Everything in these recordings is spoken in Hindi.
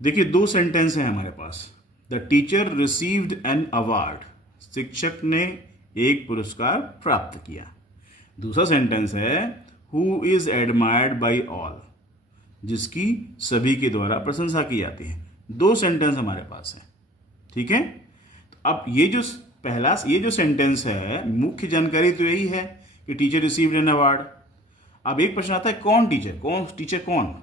देखिए, दो सेंटेंस हैं हमारे पास। The teacher received an award, शिक्षक ने एक पुरस्कार प्राप्त किया। दूसरा सेंटेंस है who is admired by all, जिसकी सभी के द्वारा प्रशंसा की जाती है। दो सेंटेंस हमारे पास है, ठीक है। तो अब ये जो सेंटेंस है, मुख्य जानकारी तो यही है कि टीचर रिसीव्ड एन अवार्ड। अब एक प्रश्न आता है कौन टीचर कौन।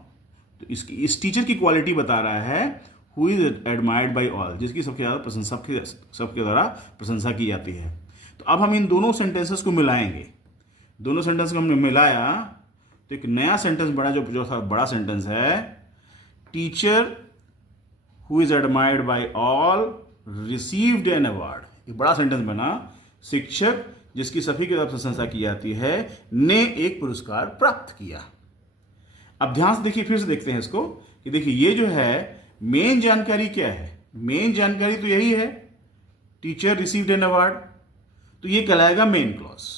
तो इस टीचर की क्वालिटी बता रहा है who is admired by all, जिसकी सबके द्वारा प्रशंसा की जाती है। तो अब हम इन दोनों सेंटेंसेस को मिलाएंगे। दोनों सेंटेंस को हमने मिलाया तो एक नया सेंटेंस बड़ा सेंटेंस है, teacher who is admired by all received an award. एक बड़ा सेंटेंस बना, शिक्षक जिसकी सभी की तरफ प्रशंसा की जाती है ने एक पुरस्कार प्राप्त किया। अब ध्यान से देखिए, फिर से देखते हैं इसको कि देखिए ये जो है मेन जानकारी क्या है। मेन जानकारी तो यही है टीचर रिसीव्ड एन अवार्ड, तो ये कहलाएगा मेन क्लॉज।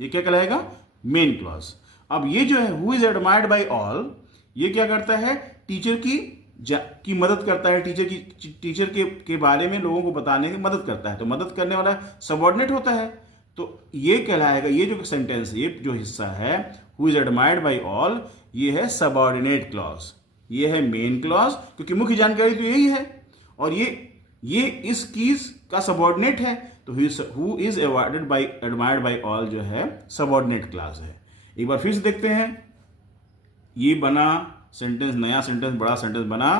ये क्या कहलाएगा? Main clause. अब ये जो है who is admired by all, ये क्या करता है? टीचर की मदद करता है, टीचर के बारे में लोगों को बताने की मदद करता है। तो मदद करने वाला सबऑर्डिनेट होता है, तो ये कहलाएगा, ये जो सेंटेंस, ये जो हिस्सा है who is admired by all, ये है सबऑर्डिनेट क्लॉज। ये है मेन क्लॉज, क्योंकि मुख्य जानकारी तो यही है और ये इस कीज का सबऑर्डिनेट है। तो who is admired by all जो है सबऑर्डिनेट क्लॉज है। एक बार फिर से देखते हैं, ये बना सेंटेंस, नया सेंटेंस, बड़ा सेंटेंस बना,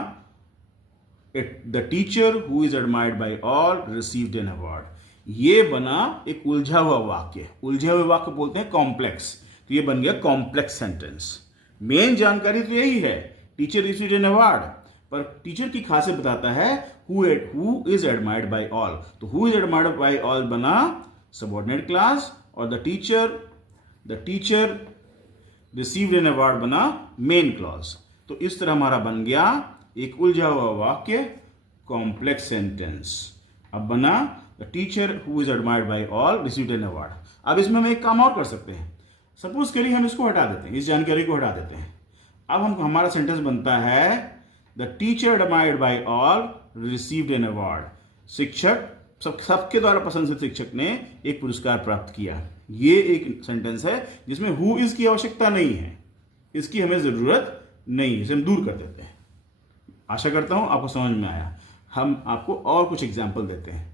the teacher who is admired by all received an award. ये बना एक उलझा हुआ वाक्य। उलझे हुए वाक्य बोलते हैं कॉम्प्लेक्स, तो ये बन गया कॉम्प्लेक्स सेंटेंस। मेन जानकारी तो यही है टीचर रिसीव्ड एन अवार्ड, पर टीचर की खासियत बताता है who is admired by all. तो who is admired by all बना सबऑर्डिनेट क्लास और the teacher received an award बना मेन क्लॉज। तो इस तरह हमारा बन गया एक उलझा हुआ वाक्य, कॉम्प्लेक्स सेंटेंस। अब बना the teacher who is admired by all received an award. अब इसमें हम एक काम और कर सकते हैं। सपोज के लिए हम इसको हटा देते हैं, इस जानकारी को हटा देते हैं। अब हमारा सेंटेंस बनता है the teacher admired by all received an award. शिक्षक सबके द्वारा प्रशंसित शिक्षक ने एक पुरस्कार प्राप्त किया। ये एक सेंटेंस है जिसमें हु इज की आवश्यकता नहीं है, इसकी हमें जरूरत नहीं है, इसे हम दूर कर देते हैं। आशा करता हूं आपको समझ में आया। हम आपको और कुछ एग्जाम्पल देते हैं।